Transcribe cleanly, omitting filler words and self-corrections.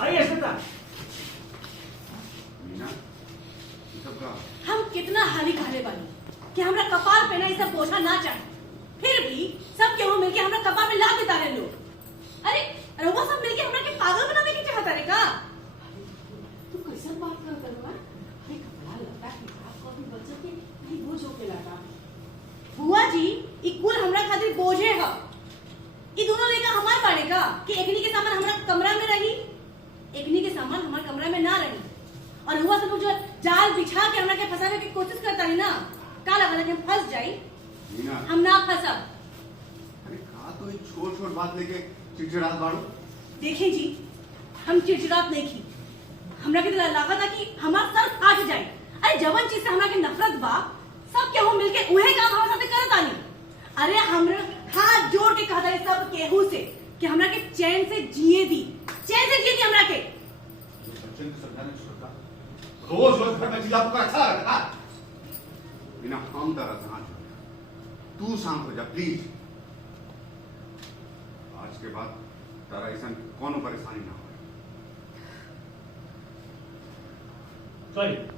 आइए श्वेता। मीना, ये सब का हम कितना हानि खाने वाली कि हमरा कपार पे ना ये सब बोझा ना चाहे, फिर भी सब केहू मिलके हमरा कपार में लाद देता रहे लोग। अरे रउआ सब मिलके हमरा के पागल बनाने की चाहता रे का? तू कैसन बात कर रहा है? अरे कपड़ा लता किताब को भी बच्चों के नहीं बोझ होके लगा। बुआ जी, ई कुल हमरा खातिर बोझे है। ई दोनों लेकर हमार बाड़े का कि एकनी के सामान हमरा कमरा में रही, एकनी के सामान हमार कमरा में ना रही। और हुआ सब लोग जो जाल बिछा के हमरा के फंसाने की कोशिश करता है ना, का लगा कि हम फंस जाई? मीना, हम ना फंसा। अरे का तो ये छोट छोट बात लेके चिड़चिड़ात बाड़ू। देखें जी, हम चिड़चिड़ात नहीं की। हमरा के लगा था कि हमार सर फाट जाए। अरे जवन चीज से हमरा के नफरत बा, सब केहू मिलके उहे काम हमारे साथे करत आनी। अरे हमरे हाथ जोड़ के कहता है सब केहू से कि हमरा के चैन से जिए दी, चैन से जिए दी हमरा के। बच्चन को समझाना छोड़ता, रोज रोज घर में चिल्ला पुकार अच्छा लगता। मीना, हम तरह से हाथ जोड़, तू शांत हो जा प्लीज। आज के बाद तारा ऐसा कोनो परेशानी ना हो। चलिए।